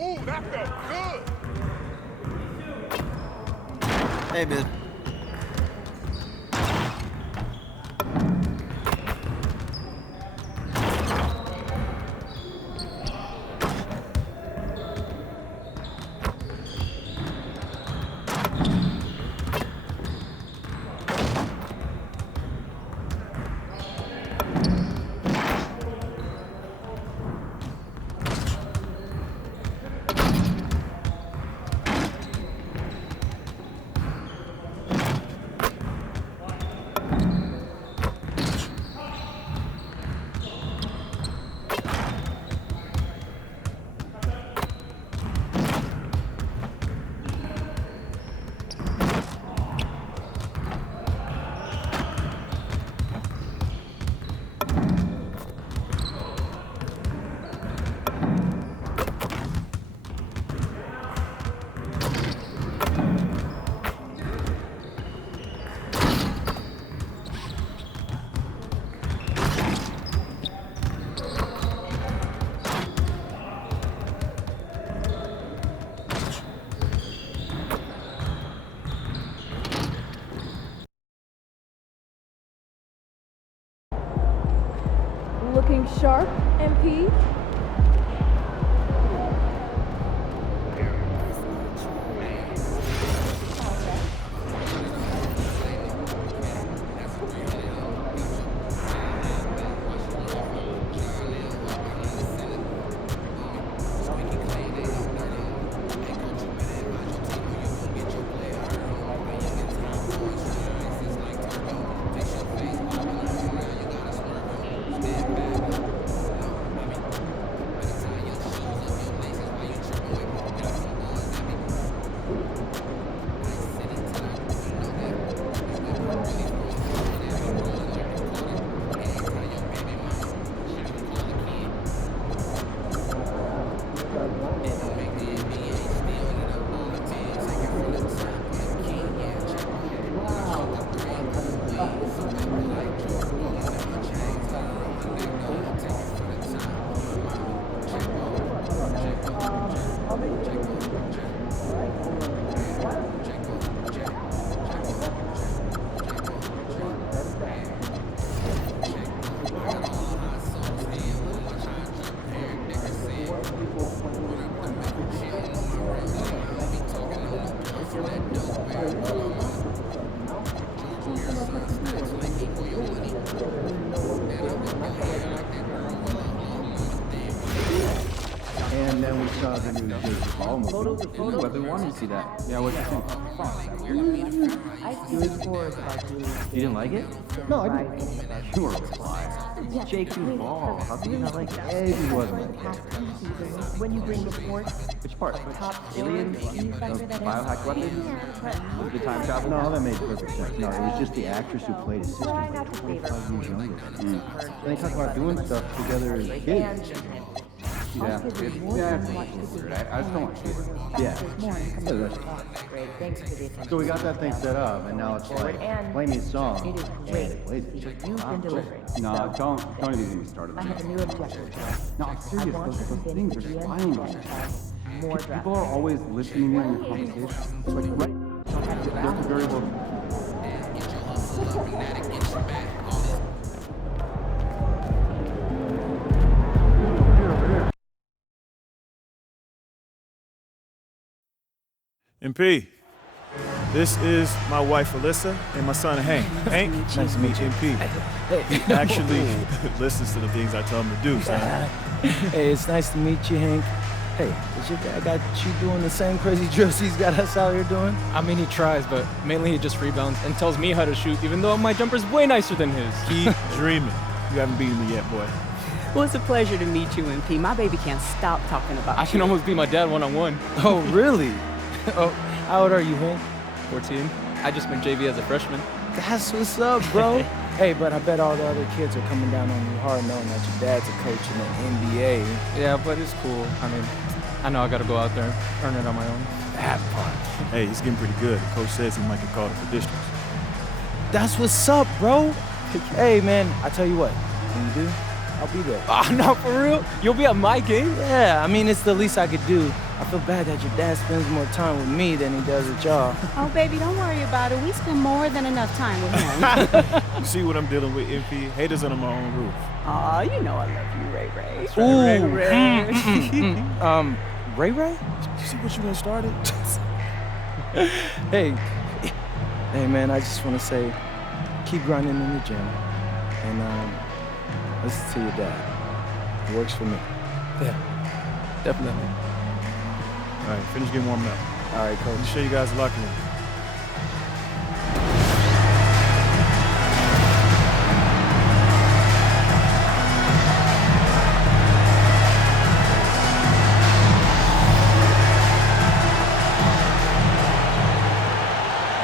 Ooh, that felt good. Hey, man. Looking sharp, MP. And then we saw the new Jake Paul movie. I've been wanting to see that. Yeah, what do you think? I see scores about Julie. You didn't like it? No, I didn't. You were quiet. Jake Paul. How could you not like that? Maybe he wasn't like Past seasons, when you bring reports, Which part? top Aliens? you factor that in. Biohack weapons? Was it time travel? No, that made perfect sense. No, it was just the actress who played his sister. Well, I got to favor. 5 years younger. And they talk about doing stuff together as kids. Yeah. Yeah, it's weird. I just don't want to see it. Yeah. Yeah, that's Great, thanks for the attention. So we got that thing set up, and now it's like, play me a song. It is And great. it plays it. You've been delivering. No, don't even get me started I on have a that. new objective. No, I'm I serious. want to Those convince things the are GM spying to on us. advertise more People draft. are always listening in on your conversations. Like, right? They're very well. MP, this is my wife Alyssa and my son Hank. Hank, nice to meet you. MP. He actually listens to the things I tell him to do, son. Hey, it's nice to meet you, Hank. Hey, is your dad got you doing the same crazy drills he's got us out here doing? I mean, he tries, but mainly he just rebounds and tells me how to shoot, even though my jumper's way nicer than his. Keep dreaming. You haven't beaten me yet, boy. Well, it's a pleasure to meet you, MP. My baby can't stop talking about I can almost be my dad one-on-one. Oh, really? Oh, how old are you, Hank? 14. I just went JV as a freshman. That's what's up, bro. Hey, but I bet all the other kids are coming down on you hard knowing that your dad's a coach in the NBA. Yeah, but it's cool. I mean, I know I gotta go out there and earn it on my own. That part. Hey, he's getting pretty good. The coach says he might get called up for districts. That's what's up, bro. Hey, man, I tell you what. When you do, I'll be there. Ah, not for real? You'll be at my game? Yeah, I mean, it's the least I could do. I feel bad that your dad spends more time with me than he does with y'all. Oh, baby, don't worry about it. We spend more than enough time with him. You see what I'm dealing with, MP? Haters under my own roof. Aw, you know I love you, Ray Ray. Ooh. Ray. Ray Ray? You see what you done started? Hey, man, I just want to say, keep grinding in the gym, and listen to your dad. It works for me. Yeah, definitely. All right, finish getting warmed up. All right, coach. Let me show you guys the locker room.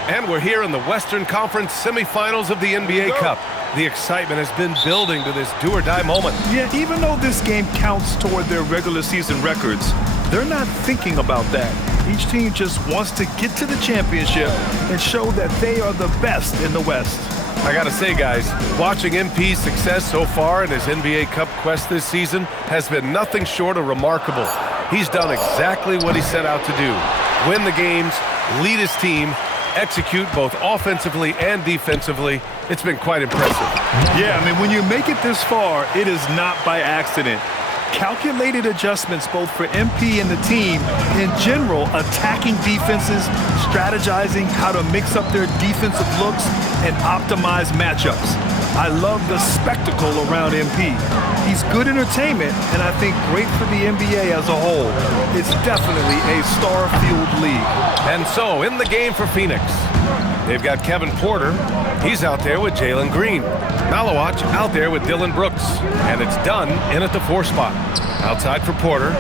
And we're here in the Western Conference semifinals of the NBA Cup. The excitement has been building to this do-or-die moment. Yeah, even though this game counts toward their regular season records, they're not thinking about that. Each team just wants to get to the championship and show that they are the best in the West. I gotta say, guys, watching MP's success so far in his NBA Cup quest this season has been nothing short of remarkable. He's done exactly what he set out to do. Win the games, lead his team, execute both offensively and defensively. It's been quite impressive. Yeah, I mean, when you make it this far, it is not by accident. Calculated adjustments both for MP and the team. In general, attacking defenses, strategizing how to mix up their defensive looks, and optimize matchups. I love the spectacle around MP. He's good entertainment, and I think great for the NBA as a whole. It's definitely a star-fueled league. And so, in the game for Phoenix, they've got Kevin Porter. He's out there with Jalen Green. Malawach out there with Dylan Brooks. And it's done in at the 4 spot. Outside for Porter.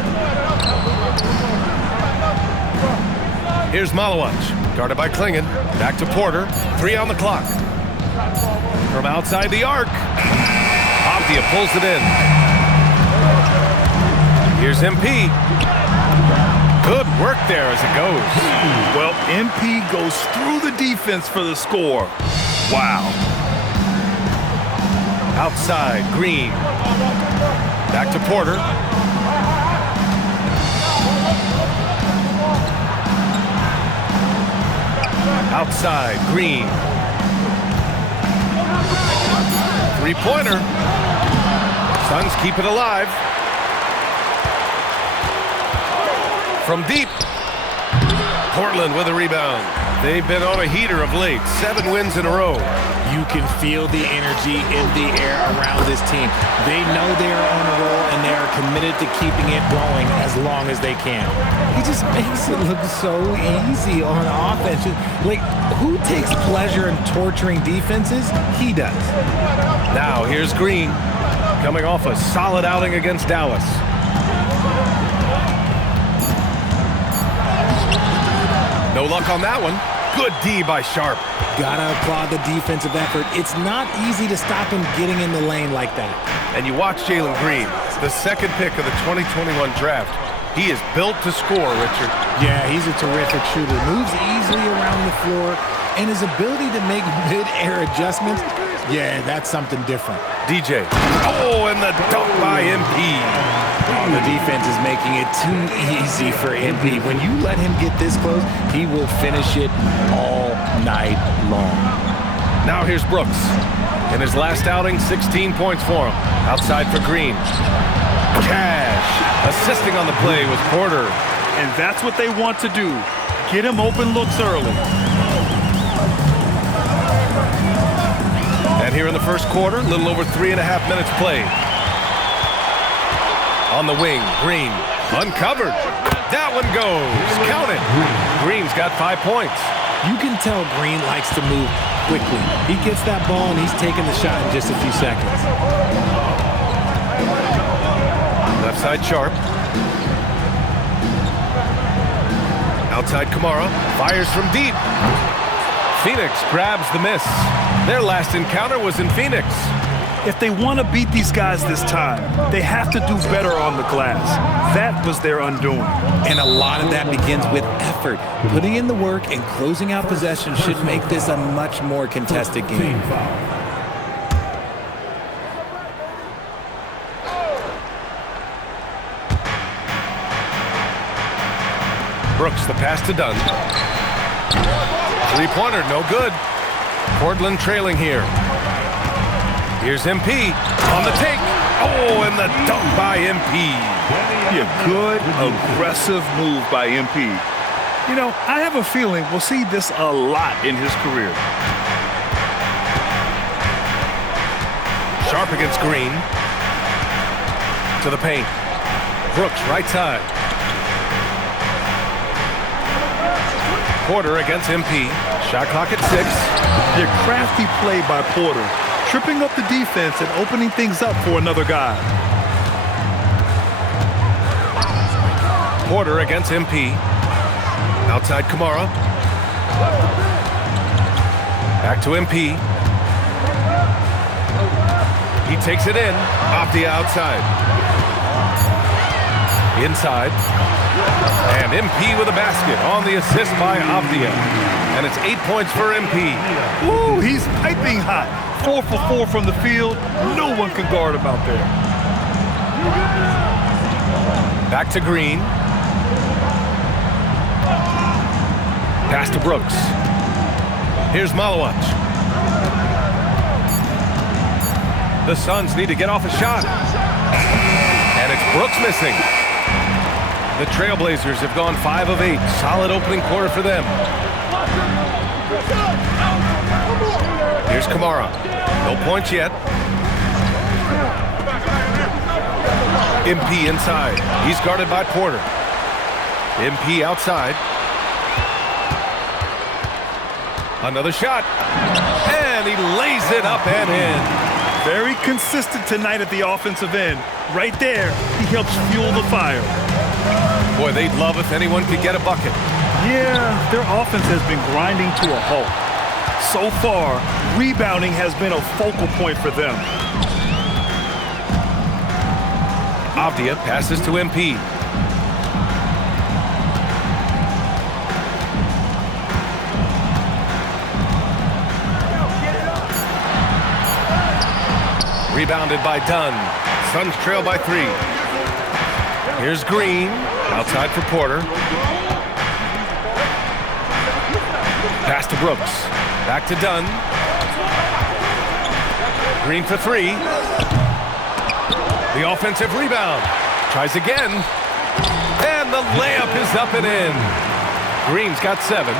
Here's Malawach, guarded by Klingon. Back to Porter. 3 on the clock. From outside the arc. Avdia pulls it in. Here's MP. Good work there as it goes. Well, MP goes through the defense for the score. Wow. Outside, Green. Back to Porter. Outside, Green. Three-pointer. Suns keep it alive. From deep. Portland with a rebound. They've been on a heater of late. 7 wins in a row. You can feel the energy in the air around this team. They know they are on a roll, and they are committed to keeping it going as long as they can. He just makes it look so easy on offense. Like, who takes pleasure in torturing defenses? He does. Now, here's Green, coming off a solid outing against Dallas. No luck on that one. Good D by Sharp. Gotta applaud the defensive effort. It's not easy to stop him getting in the lane like that. And you watch Jalen Green, the second pick of the 2021 draft. He is built to score, Richard. Yeah, he's a terrific shooter. Moves easily around the floor, and his ability to make mid-air adjustments, yeah, that's something different. DJ. Oh, and the dunk by MP. Oh, the defense is making it too easy for MP. When you let him get this close, he will finish it all night long. Now here's Brooks. In his last outing, 16 points for him. Outside for Green. Cash. Assisting on the play was Porter. And that's what they want to do. Get him open looks early. And here in the first quarter, a little over 3.5 minutes played. On the wing, Green, uncovered. That one goes. Count it. Green's got 5 points. You can tell Green likes to move quickly. He gets that ball, and he's taking the shot in just a few seconds. Left side, Sharp. Outside, Kamara. Fires from deep. Phoenix grabs the miss. Their last encounter was in Phoenix. If they want to beat these guys this time, they have to do better on the glass. That was their undoing. And a lot of that begins with effort. Putting in the work and closing out possession should make this a much more contested game. Brooks, the pass to Dunn. Three-pointer, no good. Portland trailing here. Here's MP on the take. Oh, and the dunk by MP. Yeah, good, aggressive move by MP. You know, I have a feeling we'll see this a lot in his career. Sharp against Green. To the paint. Brooks, right side. Porter against MP. Shot clock at 6. Your crafty play by Porter, tripping up the defense and opening things up for another guy. Porter against MP. Outside Kamara. Back to MP. He takes it in. Off the outside. Inside. And MP with a basket on the assist by Avdia. And it's 8 points for MP. Woo, he's piping hot. 4 for 4 from the field. No one can guard him out there. Back to Green. Pass to Brooks. Here's Malawach. The Suns need to get off a shot. And it's Brooks missing. The Trailblazers have gone 5 of 8. Solid opening quarter for them. Here's Kamara. No points yet. MP inside. He's guarded by Porter. MP outside. Another shot. And he lays it up and in. Very consistent tonight at the offensive end. Right there, he helps fuel the fire. Boy, they'd love if anyone could get a bucket. Yeah, their offense has been grinding to a halt. So far, rebounding has been a focal point for them. Avdia passes to MP. Rebounded by Dunn. Suns trail by 3. Here's Green. Outside for Porter. Pass to Brooks. Back to Dunn. Green for 3. The offensive rebound. Tries again. And the layup is up and in. Green's got 7.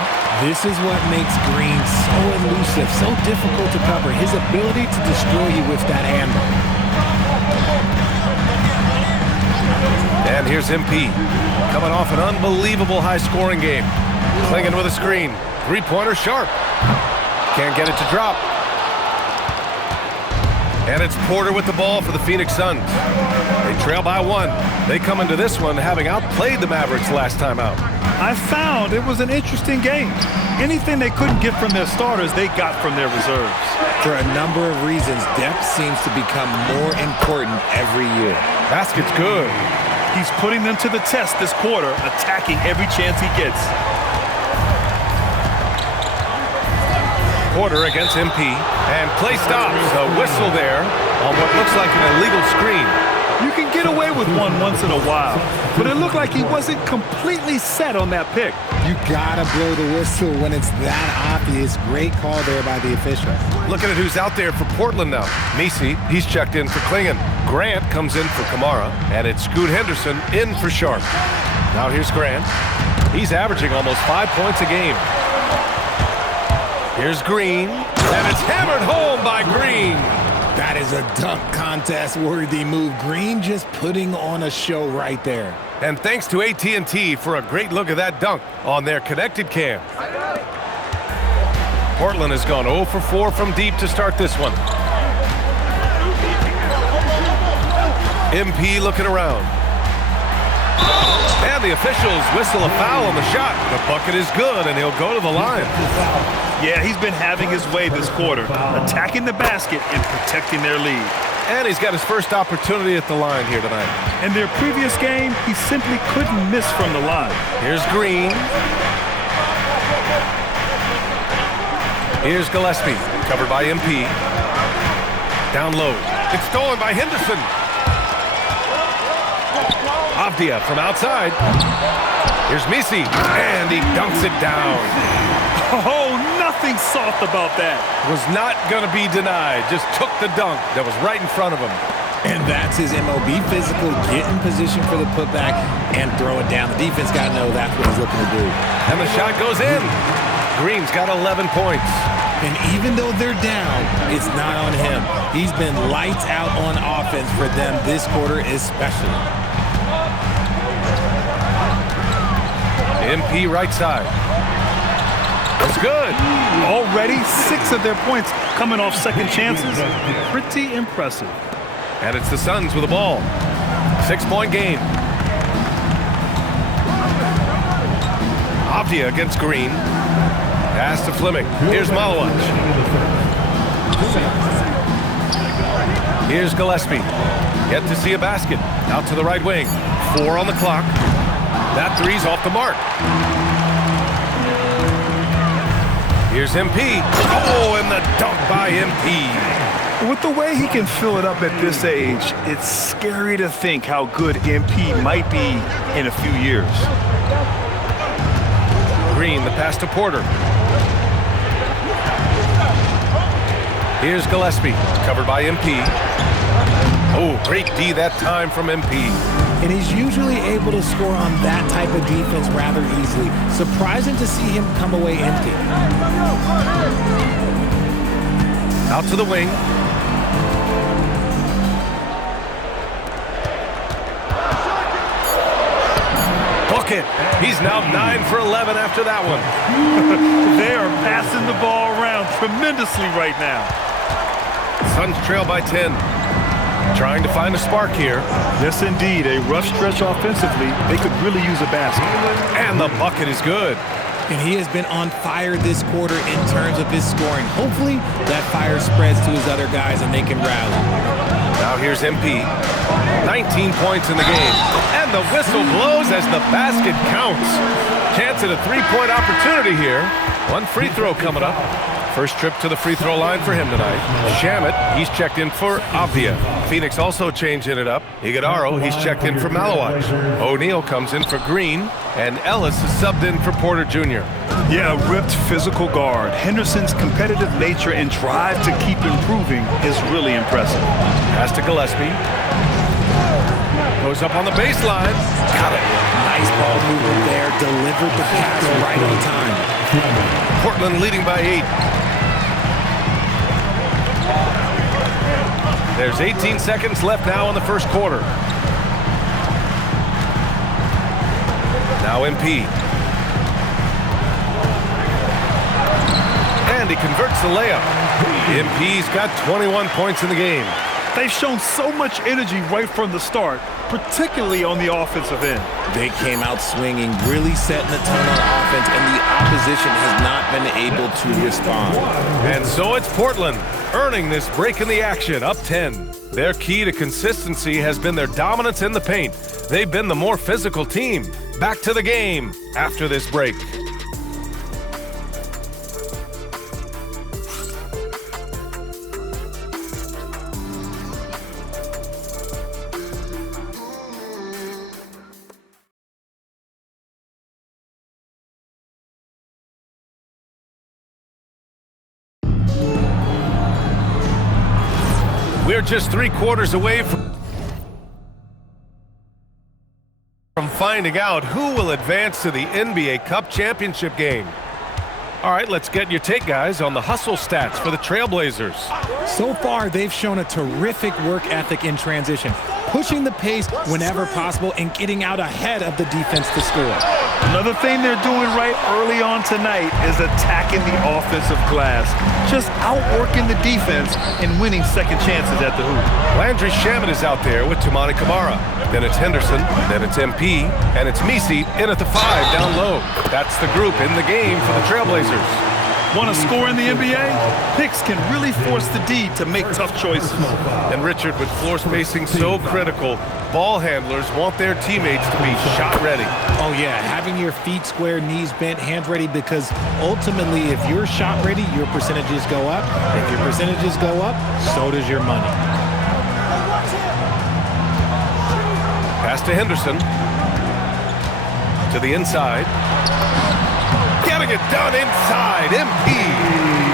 This is what makes Green so elusive, so difficult to cover. His ability to destroy you with that handle. And here's MP. Coming off an unbelievable high-scoring game. Clingan with a screen. Three-pointer Sharp. Can't get it to drop. And it's Porter with the ball for the Phoenix Suns. They trail by 1. They come into this one having outplayed the Mavericks last time out. I found it was an interesting game. Anything they couldn't get from their starters, they got from their reserves. For a number of reasons, depth seems to become more important every year. Basket's good. He's putting them to the test this quarter, attacking every chance he gets. Porter against MP, and play stops. A whistle there on what looks like an illegal screen. You can get away with one once in a while, but it looked like he wasn't completely set on that pick. You gotta blow the whistle when it's that obvious. Great call there by the official. Looking at who's out there for Portland now. Nisi, he's checked in for Clingan. Grant comes in for Kamara, and it's Scoot Henderson in for Sharp. Now here's Grant. He's averaging almost 5 points a game. Here's Green, and it's hammered home by Green. That is a dunk contest worthy move. Green just putting on a show right there. And thanks to AT&T for a great look at that dunk on their connected cam. Portland has gone 0 for 4 from deep to start this one. MP looking around. And the officials whistle a foul on the shot. The bucket is good, and he'll go to the line. Yeah, he's been having his way this quarter, attacking the basket and protecting their lead. And he's got his first opportunity at the line here tonight. In their previous game, he simply couldn't miss from the line. Here's Green. Here's Gillespie, covered by MP. Down low. It's stolen by Henderson. Avdia from outside. Here's Misi, and he dunks it down. Oh, nothing soft about that. Was not going to be denied. Just took the dunk that was right in front of him. And that's his MO. Be physical, get in position for the putback, and throw it down. The defense got to know that's what he's looking to do. And the shot goes in. Green's got 11 points. And even though they're down, it's not on him. He's been lights out on offense for them this quarter especially. MP right side. It's good. Already 6 of their points coming off second chances. Pretty impressive. And it's the Suns with the ball. 6-point game. Avdia against Green. Pass to Fleming. Here's Malawach. Here's Gillespie. Yet to see a basket. Out to the right wing. 4 on the clock. That three's off the mark. Here's MP. Oh, and the dunk by MP. With the way he can fill it up at this age, it's scary to think how good MP might be in a few years. Green, the pass to Porter. Here's Gillespie, covered by MP. Oh, great D that time from MP. And he's usually able to score on that type of defense rather easily. Surprising to see him come away empty. Out to the wing. Book it. He's now 9 for 11 after that one. They are passing the ball around tremendously right now. Suns trail by 10. Trying to find a spark here. Yes, indeed. A rough stretch offensively. They could really use a basket. And the bucket is good. And he has been on fire this quarter in terms of his scoring. Hopefully, that fire spreads to his other guys and they can rally. Now here's MP. 19 points in the game. And the whistle blows as the basket counts. Chance at a three-point opportunity here. One free throw coming up. First trip to the free throw line for him tonight. Shamet, he's checked in for Avdia. Phoenix also changing it up. Iguodaro, he's checked in for Malawach. O'Neal comes in for Green. And Ellis is subbed in for Porter Jr. Yeah, a ripped physical guard. Henderson's competitive nature and drive to keep improving is really impressive. Pass to Gillespie. Goes up on the baseline. Got it. Nice ball movement there. Delivered the pass right on time. Portland leading by 8. There's 18 seconds left now in the first quarter. Now MP. And he converts the layup. MP's got 21 points in the game. They've shown so much energy right from the start, particularly on the offensive end. They came out swinging, really setting the tone on offense, and the opposition has not been able to respond. And so it's Portland earning this break in the action, up 10. Their key to consistency has been their dominance in the paint. They've been the more physical team. Back to the game after this break. We're just 3 quarters away from finding out who will advance to the NBA Cup Championship game. All right, let's get your take, guys, on the hustle stats for the Trailblazers. So far, they've shown a terrific work ethic in transition, pushing the pace whenever possible and getting out ahead of the defense to score. Another thing they're doing right early on tonight is attacking the offensive glass, just outworking the defense and winning second chances at the hoop. Landry Shamet is out there with Toumani Camara. Then it's Henderson, then it's MP, and it's Misi in at the 5 down low. That's the group in the game for the Trailblazers. Want to score in the NBA? Picks can really force the D to make tough choices. And Richard, with floor spacing so critical, ball handlers want their teammates to be shot ready. Oh yeah, having your feet square, knees bent, hands ready, because ultimately if you're shot ready, your percentages go up. If your percentages go up, so does your money. Pass to Henderson. To To the inside. Getting it done inside. MP.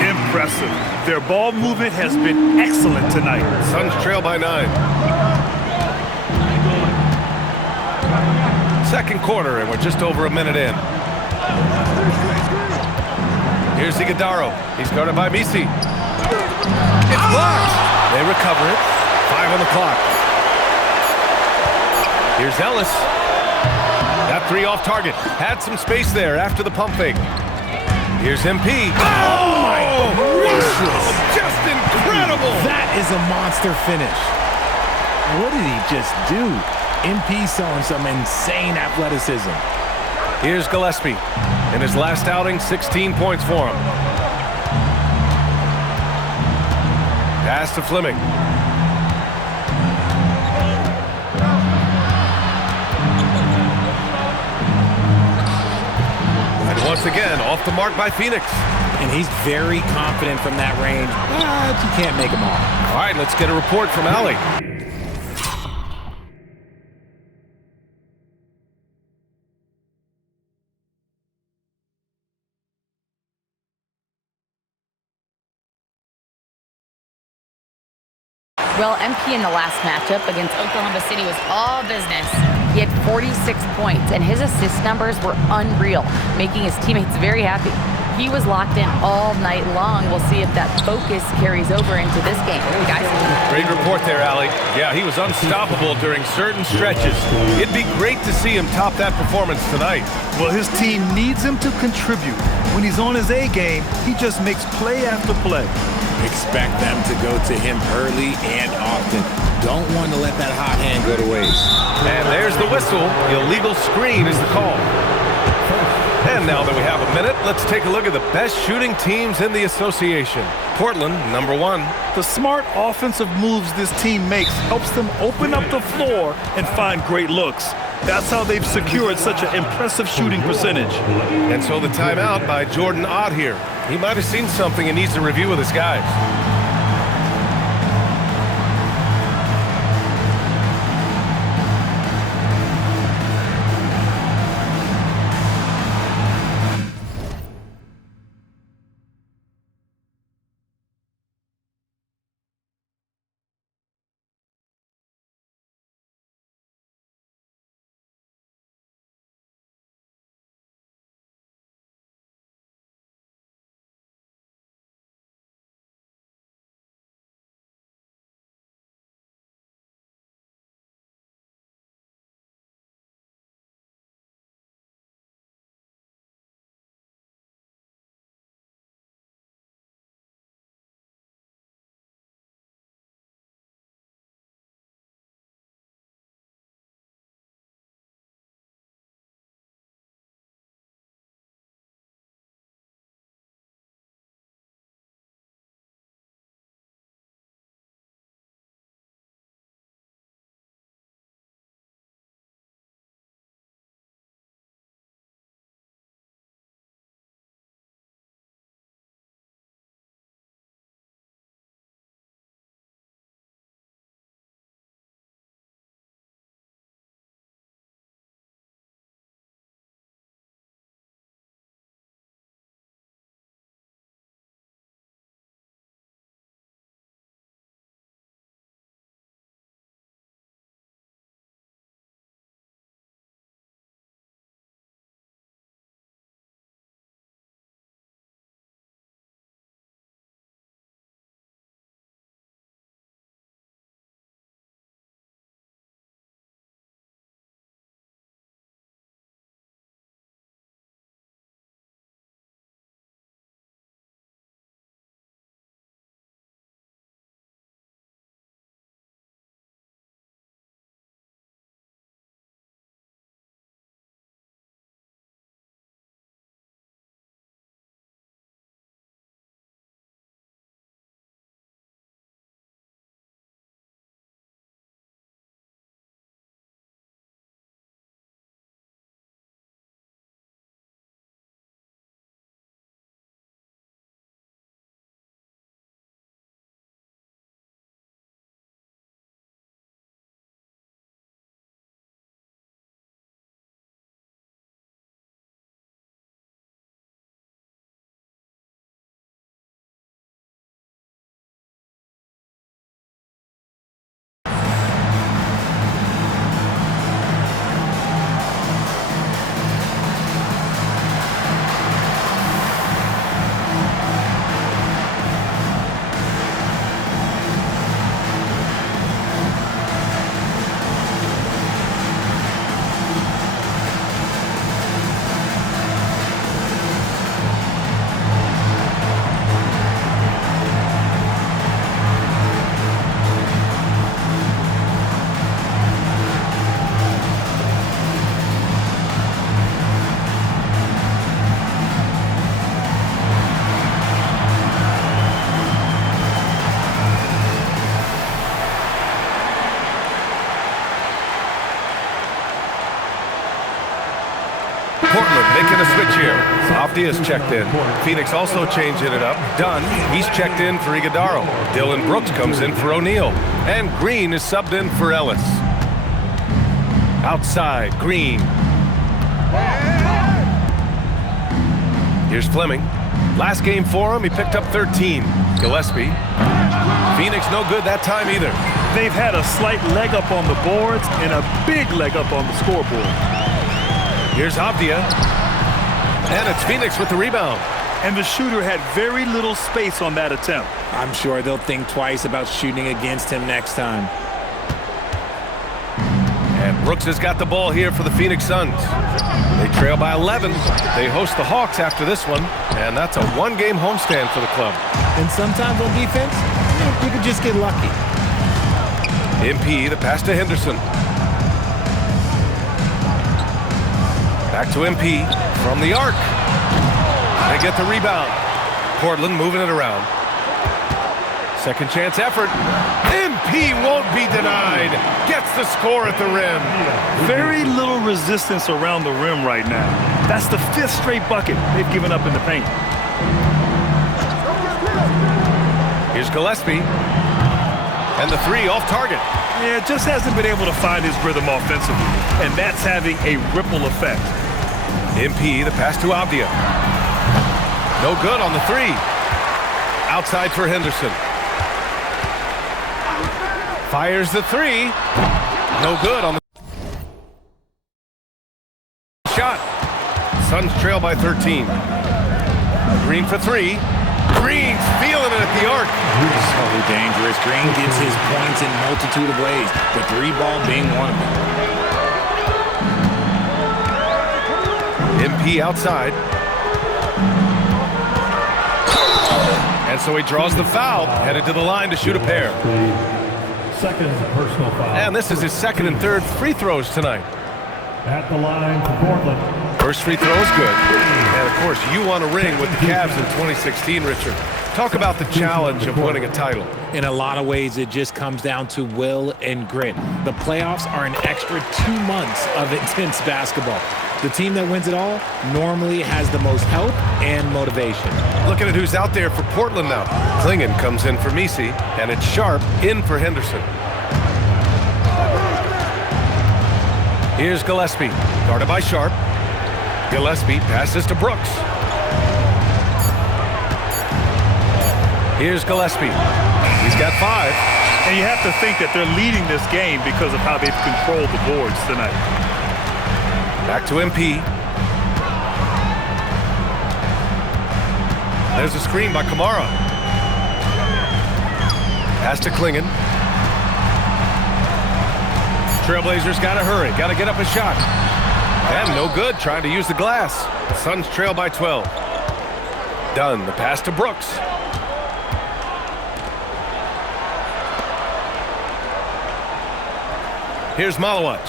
Impressive. Their ball movement has been excellent tonight. Suns trail by 9. Second quarter, and we're just over a minute in. Here's Iguodaro. He's guarded by Misi. It's blocked. They recover it. 5 on the clock. Here's Ellis. Got 3 off target. Had some space there after the pump fake. Here's MP. Oh, my gracious. Just incredible. That is a monster finish. What did he just do? MP showing some insane athleticism. Here's Gillespie. In his last outing, 16 points for him. Pass to Fleming. And once again, off the mark by Phoenix. And he's very confident from that range, but you can't make him all. All right, let's get a report from Allie. Well, MP in the last matchup against Oklahoma City was all business. He had 46 points, and his assist numbers were unreal, making his teammates very happy. He was locked in all night long. We'll see if that focus carries over into this game. Guys? Great report there, Allie. Yeah, he was unstoppable during certain stretches. It'd be great to see him top that performance tonight. Well, his team needs him to contribute. When he's on his A game, he just makes play after play. Expect them to go to him early and often. Don't want to let that hot hand go to waste. And there's the whistle. Illegal screen is the call. And now that we have a minute, let's take a look at the best shooting teams in the association. Portland, number 1. The smart offensive moves this team makes helps them open up the floor and find great looks. That's how they've secured such an impressive shooting percentage. And so the timeout by Jordan Ott here. He might have seen something and needs a review with his guys. making a switch here. Avdia's checked in. Phoenix also changing it up. Dunn, he's checked in for Iguodaro. Dylan Brooks comes in for O'Neal. And Green is subbed in for Ellis. Outside, Green. Here's Fleming. Last game for him, he picked up 13. Gillespie. Phoenix no good that time either. They've had a slight leg up on the boards and a big leg up on the scoreboard. Here's Avdia. And it's Phoenix with the rebound. And the shooter had very little space on that attempt. I'm sure they'll think twice about shooting against him next time. And Brooks has got the ball here for the Phoenix Suns. They trail by 11. They host the Hawks after this one, and that's a one-game homestand for the club. And sometimes on defense, you can just get lucky. MP, the pass to Henderson. Back to MP from the arc. They get the rebound. Portland moving it around. Second chance effort. MP won't be denied. Gets the score at the rim. Very little resistance around the rim right now. That's the 5th straight bucket they've given up in the paint. Here's Gillespie. And the three off target. Yeah, just hasn't been able to find his rhythm offensively. And that's having a ripple effect. MP, the pass to Avdia. No good on the three. Outside for Henderson. Fires the three. No good on the shot. Suns trail by 13. Green for three. Green's feeling it at the arc. So dangerous. Green gets his points in multitude of ways, the three ball being one of them. MP outside. And so he draws the foul, headed to the line to shoot a pair. Second personal foul. And this is his second and third free throws tonight. At the line for Portland. First free throw is good. And of course, you won a ring with the Cavs in 2016, Richard. Talk about the challenge of winning a title. In a lot of ways, it just comes down to will and grit. The playoffs are an extra 2 months of intense basketball. The team that wins it all normally has the most help and motivation. Looking at who's out there for Portland now. Klingon comes in for Messi, and it's Sharp in for Henderson. Here's Gillespie, guarded by Sharp. Gillespie passes to Brooks. Here's Gillespie. He's got 5. And you have to think that they're leading this game because of how they've controlled the boards tonight. Back to MP. There's a screen by Kamara. Pass to Klingon. Trailblazers got to hurry. Got to get up a shot. And no good, trying to use the glass. Suns trail by 12. Dunn, the pass to Brooks. Here's Malawach.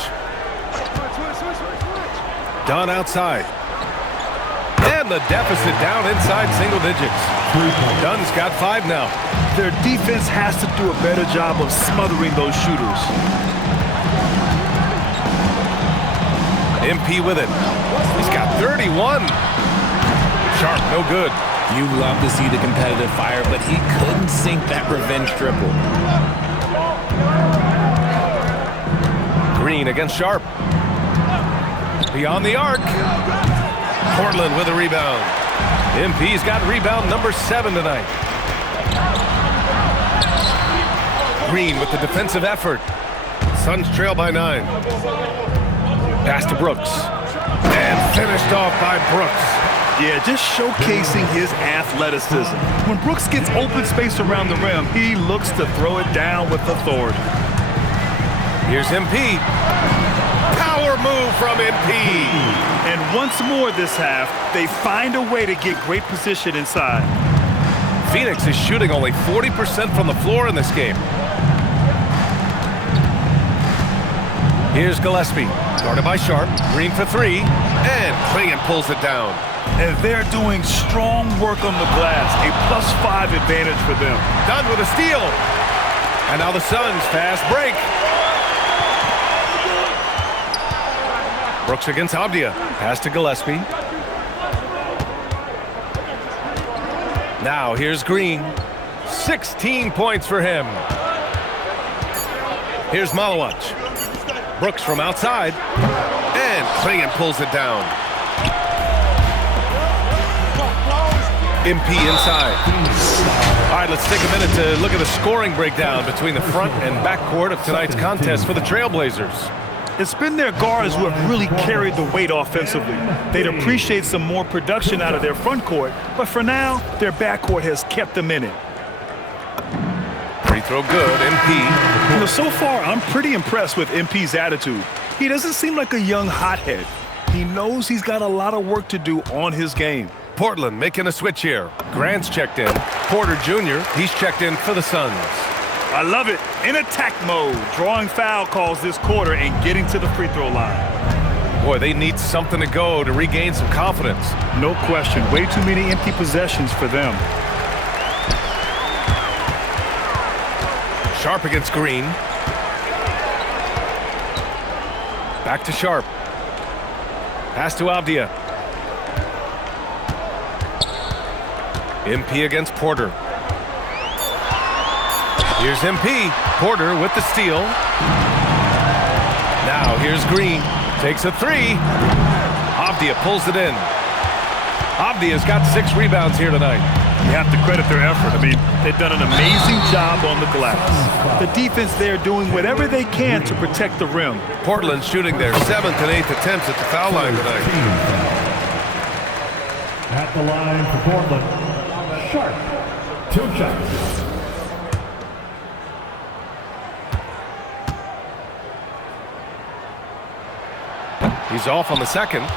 Dunn outside. And the deficit down inside single digits. Dunn's got 5 now. Their defense has to do a better job of smothering those shooters. MP with it. He's got 31. Sharp, no good. You love to see the competitive fire, but he couldn't sink that revenge triple. Green against Sharp. Beyond the arc. Portland with a rebound. MP's got rebound number 7 tonight. Green with the defensive effort. Suns trail by 9. Pass to Brooks. And finished off by Brooks. Yeah, just showcasing his athleticism. When Brooks gets open space around the rim, he looks to throw it down with authority. Here's MP. Power move from MP. And once more this half, they find a way to get great position inside. Phoenix is shooting only 40% from the floor in this game. Here's Gillespie, guarded by Sharp. Green for 3, and Klingon pulls it down. And they're doing strong work on the glass, a +5 advantage for them. Dunn with a steal. And now the Suns fast break. Brooks against Avdia. Pass to Gillespie. Now here's Green. 16 points for him. Here's Malawach. Brooks from outside. And Klingon pulls it down. MP inside. All right, let's take a minute to look at the scoring breakdown between the front and back court of tonight's contest for the Trailblazers. It's been their guards who have really carried the weight offensively. They'd appreciate some more production out of their front court, but for now, their backcourt has kept them in it. Free throw good, MP. So far, I'm pretty impressed with MP's attitude. He doesn't seem like a young hothead. He knows he's got a lot of work to do on his game. Portland making a switch here. Grant's checked in. Porter Jr., he's checked in for the Suns. I love it. In attack mode, drawing foul calls this quarter and getting to the free throw line. Boy, they need something to go to regain some confidence. No question. Way too many empty possessions for them. Sharp against Green. Back to Sharp. Pass to Avdia. MP against Porter. Here's MP. Porter with the steal. Now here's Green. Takes a three. Avdia pulls it in. Avdia's got 6 rebounds here tonight. You have to credit their effort. I mean, they've done an amazing job on the glass. The defense there doing whatever they can to protect the rim. Portland shooting their 7th and 8th attempts at the foul line tonight. At the line for Portland, Sharp. 2 shots. He's off on the second.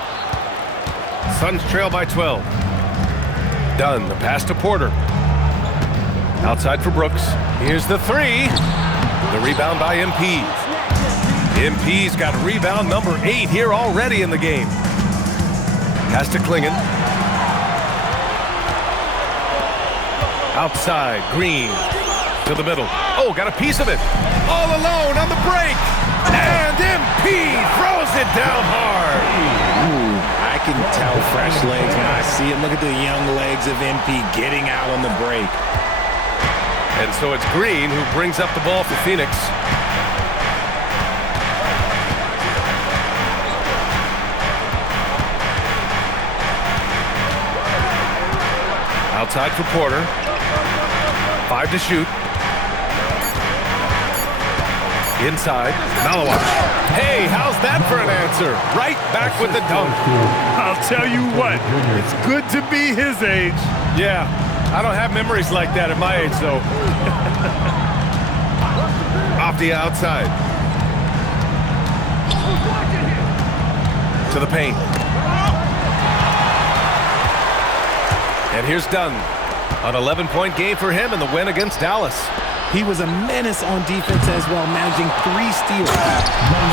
Suns trail by 12. Dunn, the pass to Porter. Outside for Brooks. Here's the 3. The rebound by MP. MP's got rebound number 8 here already in the game. Pass to Klingon. Outside, Green to the middle. Oh, got a piece of it. All alone on the break. And MP throws it down hard. Ooh, I can tell fresh legs when I see it. Look at the young legs of MP getting out on the break. And so it's Green who brings up the ball for Phoenix. Outside for Porter. 5 to shoot. Inside, Malawach. Hey, how's that for an answer? Right back with the dunk. I'll tell you what, it's good to be his age. Yeah, I don't have memories like that at my age, though. Avdia outside. To the paint. And here's Dunn. An 11-point game for him in the win against Dallas. He was a menace on defense as well, managing 3 steals.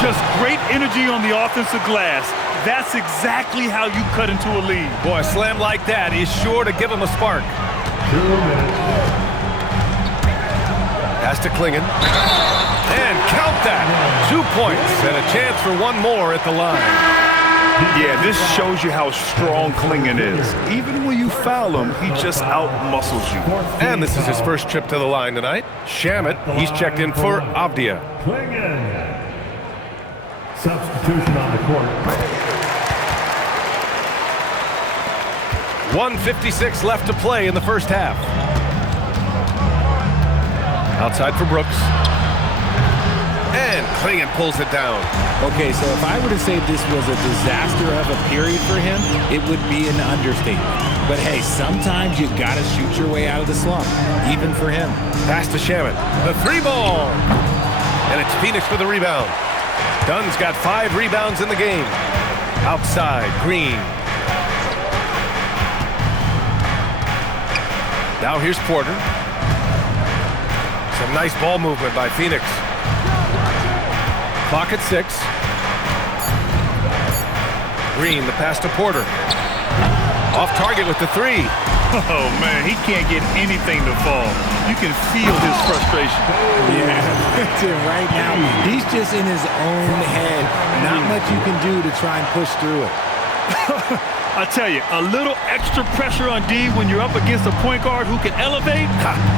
Just great energy on the offensive glass. That's exactly how you cut into a lead. Boy, a slam like that is sure to give him a spark. 2 minutes. Pass to Klingon. And count that. 2 points and a chance for 1 more at the line. Yeah, this shows you how strong Klingon is. Even when you foul him, he just out-muscles you. And this is his first trip to the line tonight. Shamet, he's checked in for Avdia. Klingon. Substitution on the court. 1:56 left to play in the first half. Outside for Brooks. And Klingon pulls it down. Okay, so if I were to say this was a disaster of a period for him, it would be an understatement. But hey, sometimes you gotta shoot your way out of the slump, even for him. Pass to Shamet. The 3-ball. And it's Phoenix for the rebound. Dunn's got 5 rebounds in the game. Outside, Green. Now here's Porter. Some nice ball movement by Phoenix. Clock at 6. Green, the pass to Porter. Off target with the 3. Oh, man, he can't get anything to fall. You can feel his frustration. Yeah, right now, he's just in his own head. Not much you can do to try and push through it. I tell you, a little extra pressure on D when you're up against a point guard who can elevate.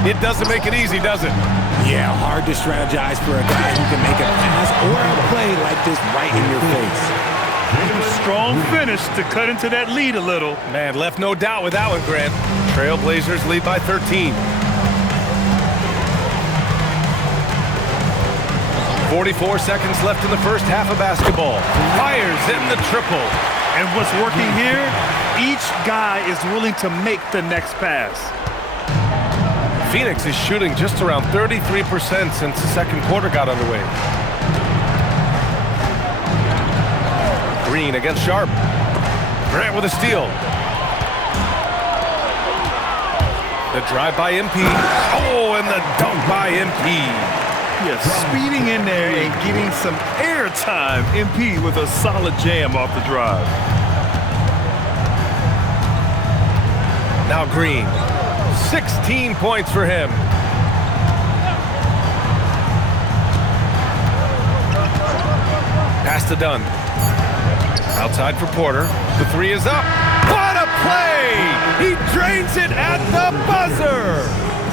It doesn't make it easy, does it? Yeah, hard to strategize for a guy who can make a pass or a play like this right in your face. Strong finish to cut into that lead a little. Man, left no doubt with that one, Grant. Trailblazers lead by 13. 44 seconds left in the first half of basketball. Fires in the triple. And what's working here, each guy is willing to make the next pass. Phoenix is shooting just around 33% since the second quarter got underway. Green against Sharp. Grant with a steal. The drive by MP. Oh, and the dunk by MP. Yes, speeding in there and getting some air time. MP with a solid jam off the drive. Now Green. 16 points for him. Pass to Dunn. Outside for Porter. The three is up. What a play! He drains it at the buzzer!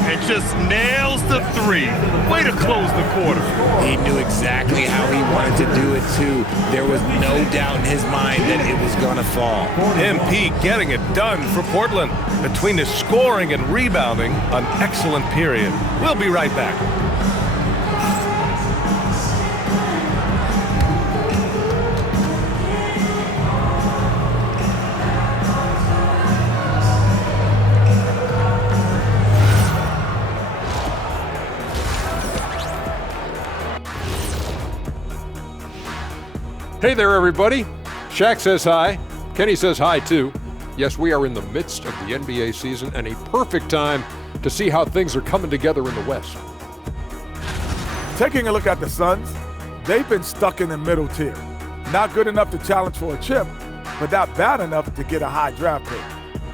And just nails the three. Way to close the quarter. He knew exactly how he wanted to do it, too. There was no doubt in his mind that it was going to fall. MP getting it done for Portland. Between his scoring and rebounding, an excellent period. We'll be right back. Hey there, everybody. Shaq says hi. Kenny says hi, too. Yes, we are in the midst of the NBA season and a perfect time to see how things are coming together in the West. Taking a look at the Suns, they've been stuck in the middle tier. Not good enough to challenge for a chip, but not bad enough to get a high draft pick.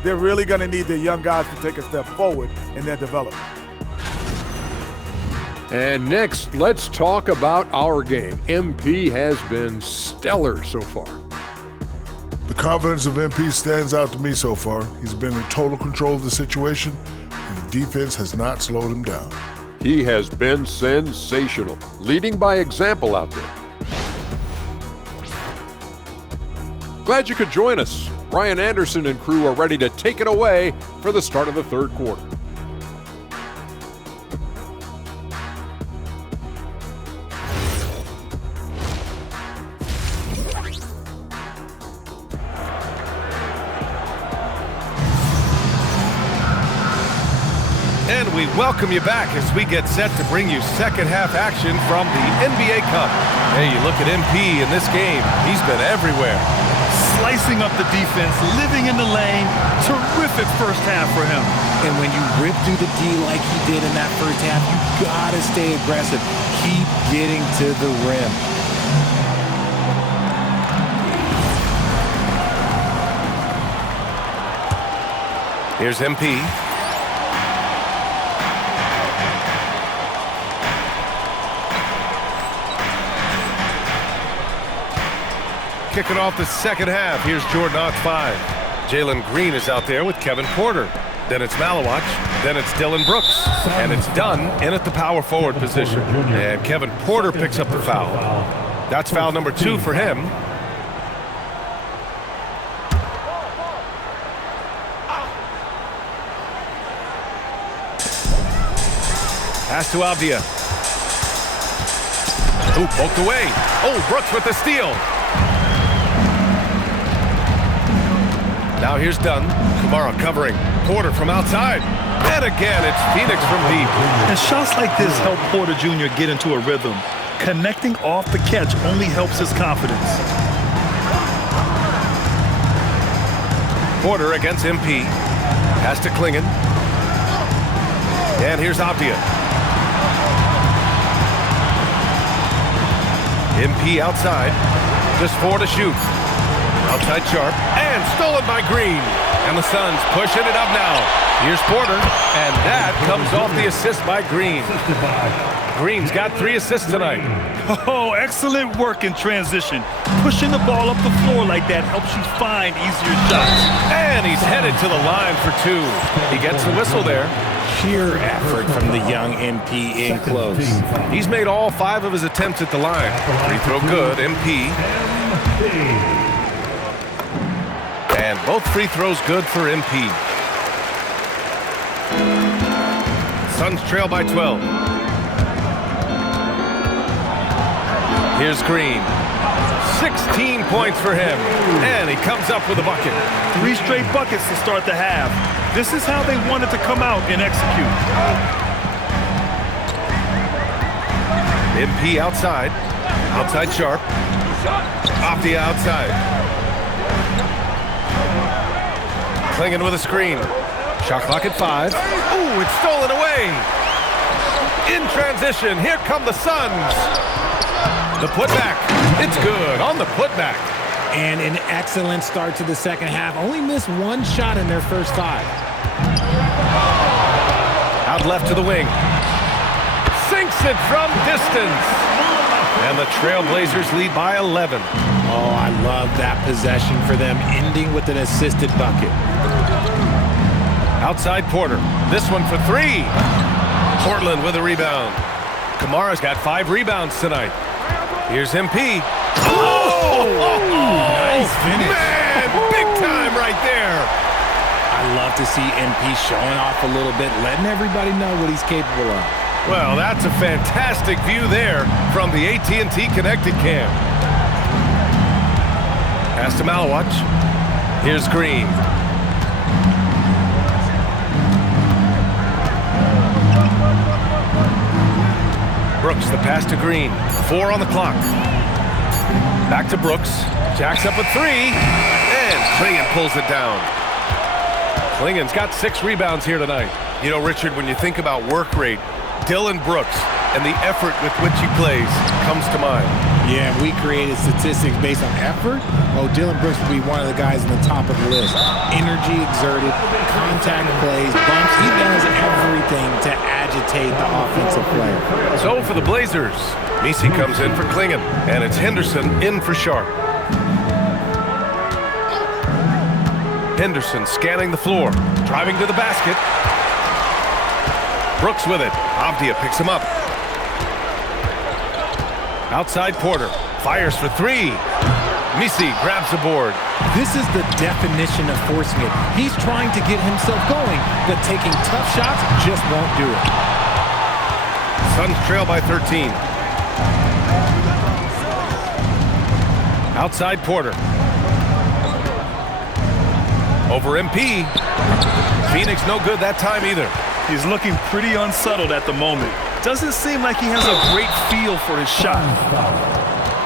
They're really going to need their young guys to take a step forward in their development. And next, let's talk about our game. MP has been stellar so far. The confidence of MP stands out to me so far. He's been in total control of the situation, and the defense has not slowed him down. He has been sensational, leading by example out there. Glad you could join us. Ryan Anderson and crew are ready to take it away for the start of the third quarter. And we welcome you back as we get set to bring you second half action from the NBA Cup. Hey, you look at MP in this game, he's been everywhere. Slicing up the defense, living in the lane, terrific first half for him. And when you rip through the D like he did in that first half, you gotta stay aggressive. Keep getting to the rim. Here's MP. Kicking off the second half. Here's Jordan on 5. Jalen Green is out there with Kevin Porter. Then it's Malawach. Then it's Dylan Brooks. And it's Dunn in at the power forward position. And Kevin Porter picks up the foul. That's foul number 2 for him. Pass to Avdia. Ooh, poked away. Oh, Brooks with the steal. Now here's Dunn. Kamara covering. Porter from outside. And again, it's Phoenix from deep. And shots like this help Porter Jr. get into a rhythm. Connecting off the catch only helps his confidence. Porter against MP. Pass to Klingon. And here's Avdia. MP outside. Just 4 to shoot. Outside Sharp. And stolen by Green. And the Suns pushing it up now. Here's Porter. And that comes off the assist by Green. Green's got 3 assists tonight. Oh, excellent work in transition. Pushing the ball up the floor like that helps you find easier shots. And he's headed to the line for 2. He gets the whistle there. Sheer effort from the young MP in close. He's made all 5 of his attempts at the line. Free throw good, MP. And both free throws good for MP. Suns trail by 12. Here's Green. 16 points for him. And he comes up with a bucket. 3 straight buckets to start the half. This is how they wanted to come out and execute. MP outside. Outside Sharp. Off the outside. Clingan with a screen. Shot clock at 5. Ooh, it's stolen away. In transition, here come the Suns. The putback. It's good on the putback. And an excellent start to the second half. Only missed 1 shot in their first 5. Out left to the wing. Sinks it from distance. And the Trailblazers lead by 11. Oh, I love that possession for them, ending with an assisted bucket. Outside Porter. This one for 3. Portland with a rebound. Kamara's got 5 rebounds tonight. Here's MP. Oh! Nice finish. Man, big time right there. I love to see MP showing off a little bit, letting everybody know what he's capable of. Well, that's a fantastic view there from the AT&T Connected Cam. Pass to Malwatch. Here's Green. Brooks, the pass to Green. 4 on the clock. Back to Brooks. Jacks up a 3. And Clingan pulls it down. Clingan's got 6 rebounds here tonight. You know, Richard, when you think about work rate, Dillon Brooks and the effort with which he plays comes to mind. Yeah, we created statistics based on effort. Oh, Dillon Brooks would be one of the guys on the top of the list. Energy exerted, contact plays, bumps. He does everything to agitate the offensive player. So for the Blazers, Misi comes in for Clingan, and it's Henderson in for Sharp. Henderson scanning the floor, driving to the basket. Brooks with it. Avdia picks him up. Outside Porter. Fires for 3. Misi grabs the board. This is the definition of forcing it. He's trying to get himself going, but taking tough shots just won't do it. Suns trail by 13. Outside Porter. Over MP. Phoenix no good that time either. He's looking pretty unsettled at the moment. Doesn't seem like he has a great feel for his shot.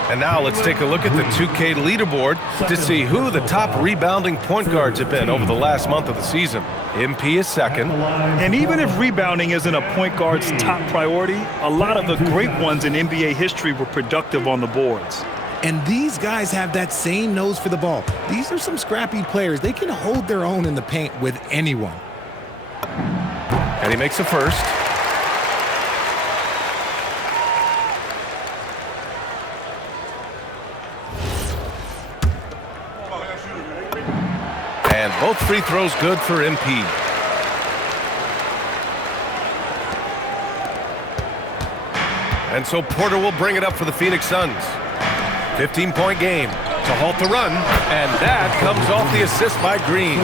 And now let's take a look at the 2K leaderboard to see who the top rebounding point guards have been over the last month of the season. MP is second. And even if rebounding isn't a point guard's top priority, a lot of the great ones in NBA history were productive on the boards. And these guys have that same nose for the ball. These are some scrappy players. They can hold their own in the paint with anyone. And he makes a first. And both free throws good for MP. And so Porter will bring it up for the Phoenix Suns. 15-point game to halt the run, and that comes off the assist by Green.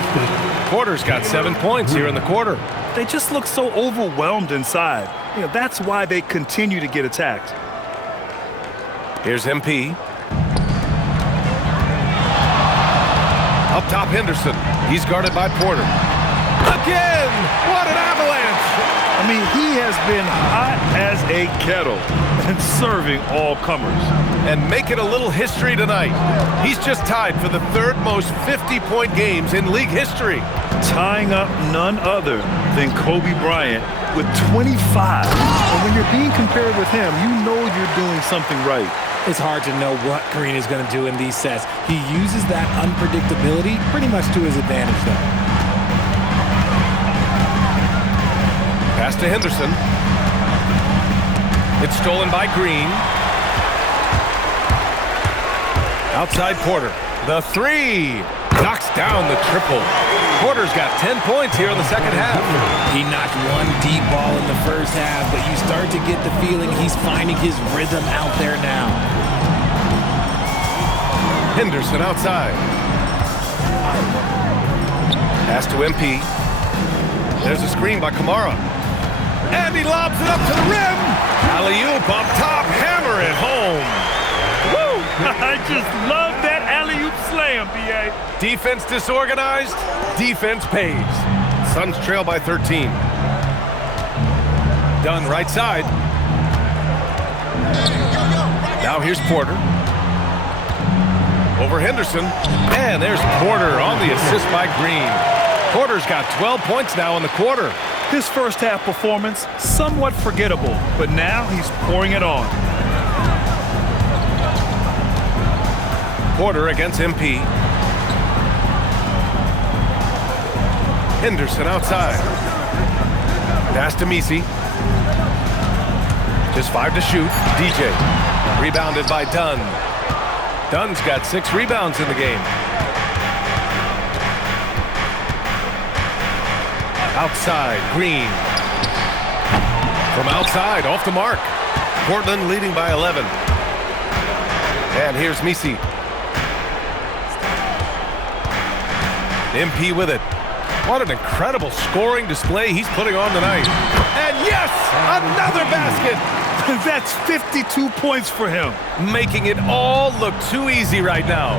Porter's got 7 points here in the quarter. They just look so overwhelmed inside. You know, that's why they continue to get attacked. Here's MP. Up top, Henderson. He's guarded by Porter. Again! What an avalanche! I mean, he has been hot as a kettle and serving all comers. And making a little history tonight. He's just tied for the 3rd most 50-point games in league history. Tying up none other than Kobe Bryant with 25. And when you're being compared with him, you know you're doing something right. It's hard to know what Green is going to do in these sets. He uses that unpredictability pretty much to his advantage, though. Pass to Henderson. It's stolen by Green. Outside Porter. The three. Knocks down the triple. Porter's got 10 points here in the second half. He knocked one deep ball in the first half, but you start to get the feeling he's finding his rhythm out there now. Henderson outside. Pass to MP. There's a screen by Kamara. And he lobs it up to the rim. Alley-oop up top. Hammer it home. Woo! I just love that alley-oop slam, B.A. Defense disorganized. Defense pays. Suns trail by 13. Dunn right side. Now here's Porter. Over Henderson. And there's Porter on the assist by Green. Porter's got 12 points now in the quarter. His first half performance, somewhat forgettable, but now he's pouring it on. Porter against MP. Henderson outside. Pass to Misi. Just 5 to shoot. DJ. Rebounded by Dunn. Dunn's got 6 rebounds in the game. Outside, Green. From outside, off the mark. Portland leading by 11. And here's Misi. MP with it. What an incredible scoring display he's putting on tonight. And yes, another basket. That's 52 points for him. Making it all look too easy right now.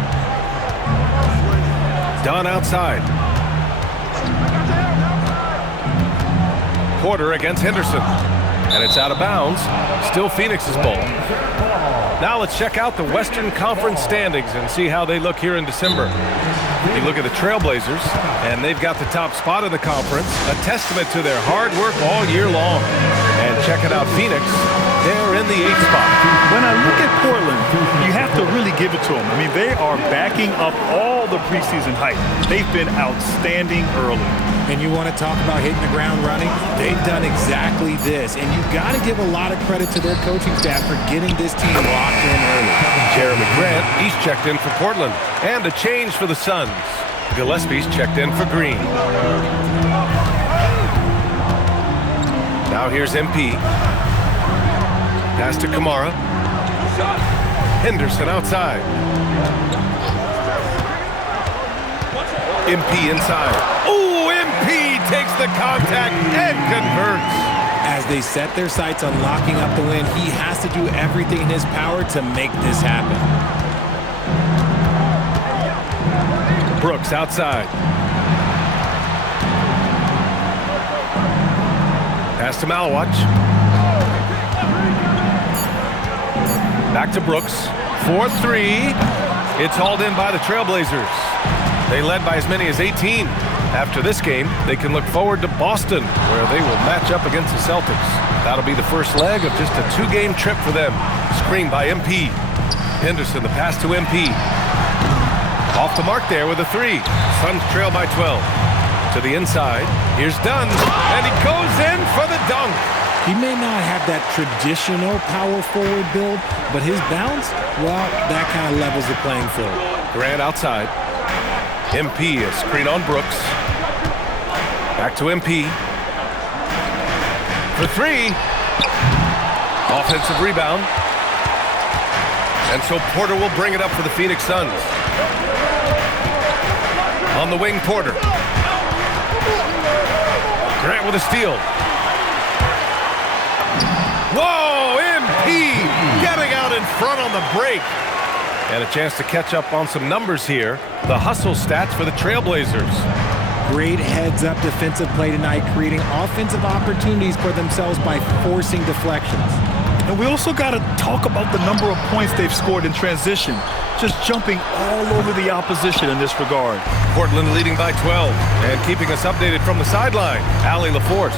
Dunn outside. Porter against Henderson. And it's out of bounds. Still Phoenix's ball. Now let's check out the Western Conference standings and see how they look here in December. You look at the Trailblazers, and they've got the top spot in the conference, a testament to their hard work all year long. And checking out Phoenix, they're in the 8th spot. When I look at Portland, you have to really give it to them. I mean, they are backing up all the preseason hype. They've been outstanding early. And you want to talk about hitting the ground running? They've done exactly this. And you got to give a lot of credit to their coaching staff for getting this team locked in early. Jeremy Grant, he's checked in for Portland. And a change for the Suns. Gillespie's checked in for Green. Now here's MP. Pass to Kamara. Henderson outside. MP inside. Oh, MP takes the contact and converts. As they set their sights on locking up the win, he has to do everything in his power to make this happen. Brooks outside. Pass to Malawach. Back to Brooks. 4-3. It's hauled in by the Trailblazers. They led by as many as 18. After this game, they can look forward to Boston, where they will match up against the Celtics. That'll be the first leg of just a 2-game trip for them. Screen by MP. Henderson, the pass to MP. Off the mark there with a 3. Suns trail by 12. To the inside. Here's Dunn, and he goes in for the dunk. He may not have that traditional power forward build, but his bounce, well, that kind of levels the playing field. Grant outside. MP, a screen on Brooks. Back to MP. For 3. Offensive rebound. And so Porter will bring it up for the Phoenix Suns. On the wing, Porter. Grant with a steal. Whoa, MP getting out in front on the break. And a chance to catch up on some numbers here. The hustle stats for the Trailblazers. Great heads-up defensive play tonight, creating offensive opportunities for themselves by forcing deflections. And we also got to talk about the number of points they've scored in transition, just jumping all over the opposition in this regard. Portland leading by 12 and keeping us updated from the sideline, Allie LaForce.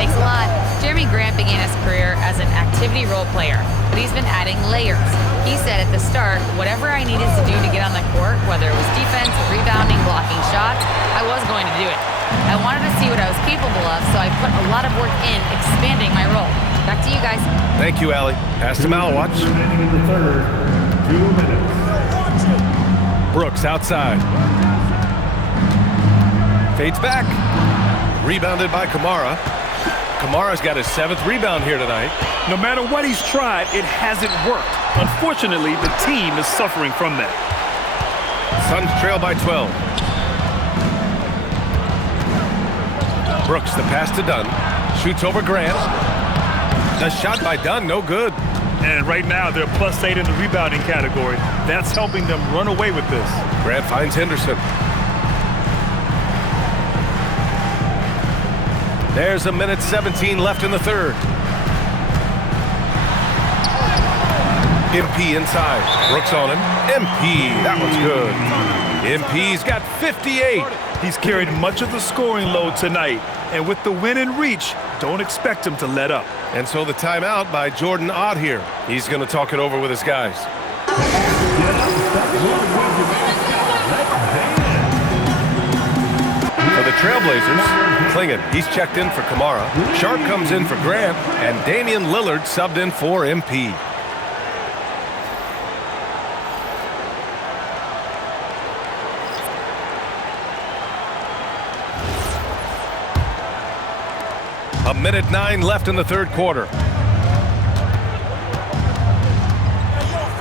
Thanks a lot. Jeremy Grant began his career as an activity role player, but he's been adding layers. He said at the start, whatever I needed to do to get on the court, whether it was defense, rebounding, blocking shots, I was going to do it. I wanted to see what I was capable of, so I put a lot of work in expanding my role. Back to you guys. Thank you, Allie. Pass to Malwatch. Remaining in the third. 2 minutes. Brooks outside. Fades back. Rebounded by Kamara. Kamara's got his 7th rebound here tonight. No matter what he's tried, it hasn't worked. Unfortunately, the team is suffering from that. Suns trail by 12. Brooks, the pass to Dunn. Shoots over Grant. The shot by Dunn, no good. And right now, they're +8 in the rebounding category. That's helping them run away with this. Grant finds Henderson. There's 1:17 left in the third. MP inside. Brooks on him. MP, that one's good. MP's got 58. He's carried much of the scoring load tonight. And with the win in reach, don't expect him to let up. And so the timeout by Jordan Ott here. He's going to talk it over with his guys. For the Trailblazers, Clingan, he's checked in for Kamara. Sharp comes in for Grant, and Damian Lillard subbed in for MP. A 1:09 left in the third quarter.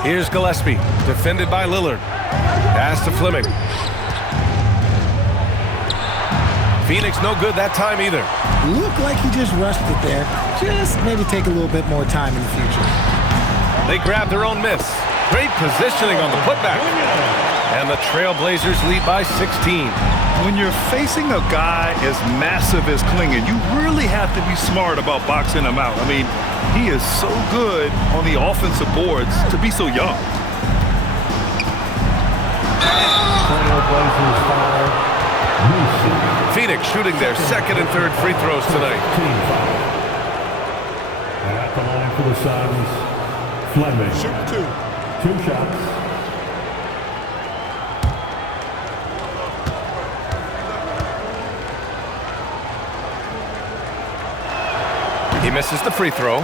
Here's Gillespie, defended by Lillard. Pass to Fleming. Phoenix no good that time either. Looked like he just rushed it there. Just maybe take a little bit more time in the future. They grab their own miss. Great positioning on the putback. And the Trailblazers lead by 16. When you're facing a guy as massive as Clingan, you really have to be smart about boxing him out. I mean, he is so good on the offensive boards to be so young. Phoenix shooting their second and third free throws tonight. At the line for the Suns, Fleming. Shoot 2 shots. He misses the free throw.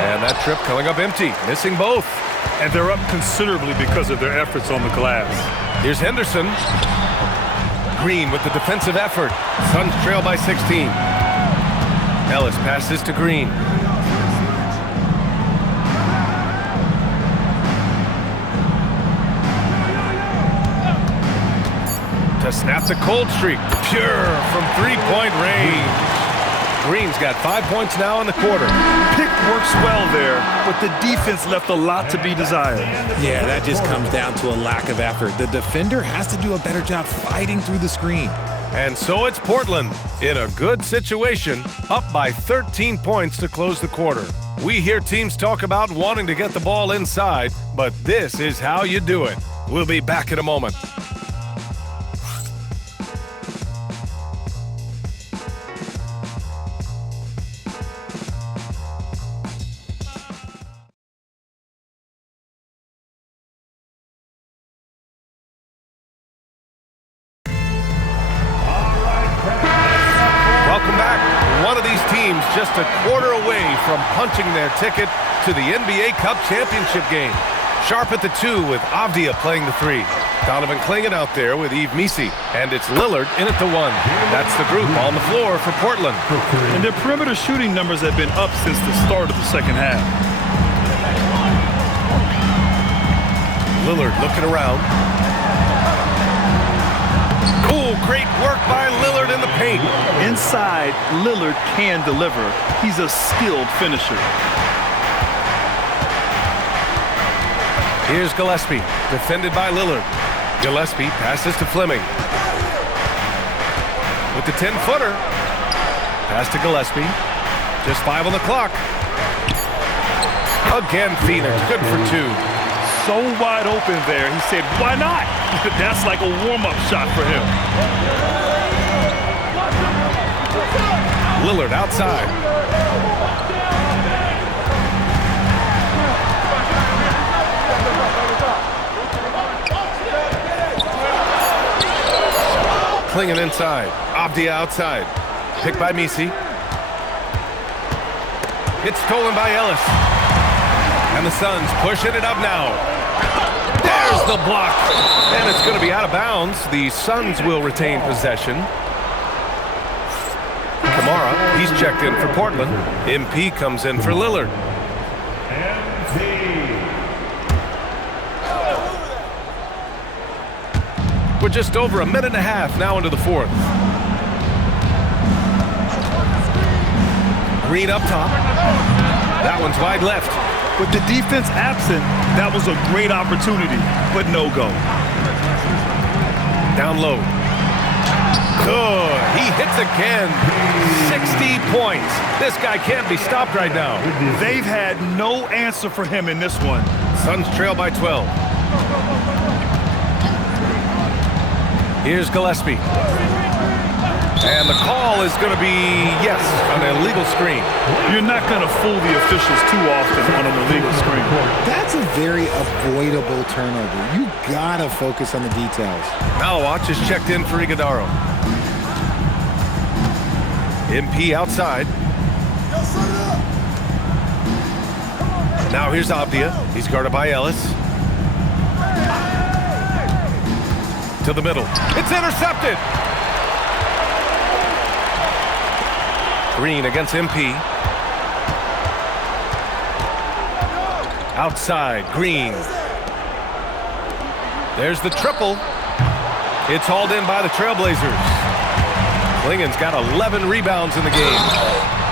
And that trip coming up empty, missing both. And they're up considerably because of their efforts on the glass. Here's Henderson. Green with the defensive effort. Suns trail by 16. Ellis passes to Green. To snap the cold streak. Pure from three-point range. Green's got 5 points now in the quarter. Pick works well there, but the defense left a lot to be desired. Yeah, that just comes down to a lack of effort. The defender has to do a better job fighting through the screen. And so it's Portland in a good situation, up by 13 points to close the quarter. We hear teams talk about wanting to get the ball inside, but this is how you do it. We'll be back in a moment. Just a quarter away from punching their ticket to the NBA Cup Championship game. Sharp at the 2 with Avdia playing the 3. Donovan Clingan out there with Yves Missi. And it's Lillard in at the 1. That's the group on the floor for Portland. And their perimeter shooting numbers have been up since the start of the second half. Lillard looking around. Cool, great work by Lillard in the paint. Inside, Lillard can deliver. He's a skilled finisher. Here's Gillespie, defended by Lillard. Gillespie passes to Fleming. With the 10-footer. Pass to Gillespie. Just 5 on the clock. Again, Phoenix, good for 2. So wide open there, he said, why not? That's like a warm-up shot for him. Lillard outside. Clingan inside. Abdia outside. Picked by Misi. It's stolen by Ellis. And the Suns pushing it up now. There's the block. And it's going to be out of bounds. The Suns will retain possession. Kamara, he's checked in for Portland. MP comes in for Lillard. We're just over a minute and a half now into the fourth. Green up top. That one's wide left. With the defense absent, that was a great opportunity, but no go. Down low. Good. He hits again. 60 points. This guy can't be stopped right now. They've had no answer for him in this one. Suns trail by 12. Here's Gillespie. And the call is going to be, yes, an illegal screen. You're not going to fool the officials too often on an illegal screen. That's a very avoidable turnover. You got to focus on the details. Malawach is checked in for Iguodaro. MP outside. Now here's Abdia. He's guarded by Ellis. To the middle. It's intercepted. Green against MP. Outside, Green. There's the triple. It's hauled in by the Trailblazers. Clingan's got 11 rebounds in the game.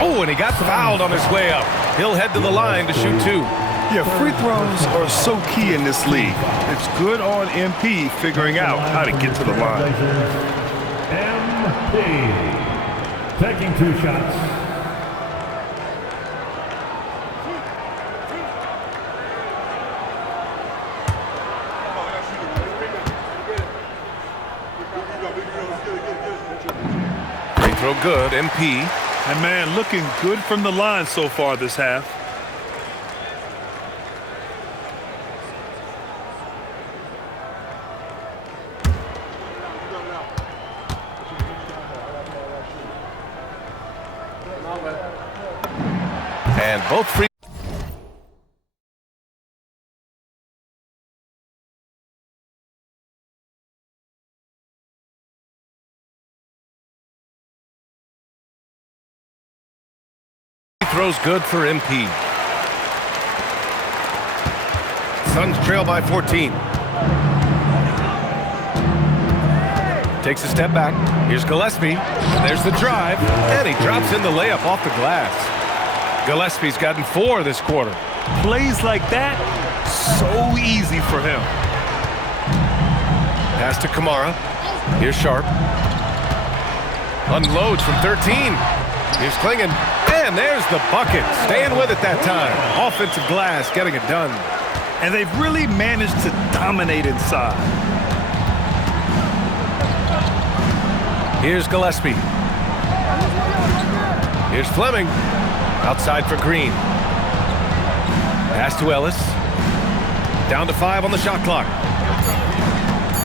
Oh, and he got fouled on his way up. He'll head to the line to shoot 2. Yeah, free throws are so key in this league. It's good on MP figuring out how to get to the line. MP taking 2 shots. Free throw good, MP. And man, looking good from the line so far this half. And both free throws good for MP. Suns trail by 14. Takes a step back. Here's Gillespie. There's the drive. And he drops in the layup off the glass. Gillespie's gotten 4 this quarter. Plays like that, so easy for him. Pass to Kamara. Here's Sharp. Unloads from 13. Here's Clingan. And there's the bucket. Staying with it that time. Offensive glass, getting it done. And they've really managed to dominate inside. Here's Gillespie. Here's Fleming. Outside for Green. Pass to Ellis. Down to 5 on the shot clock.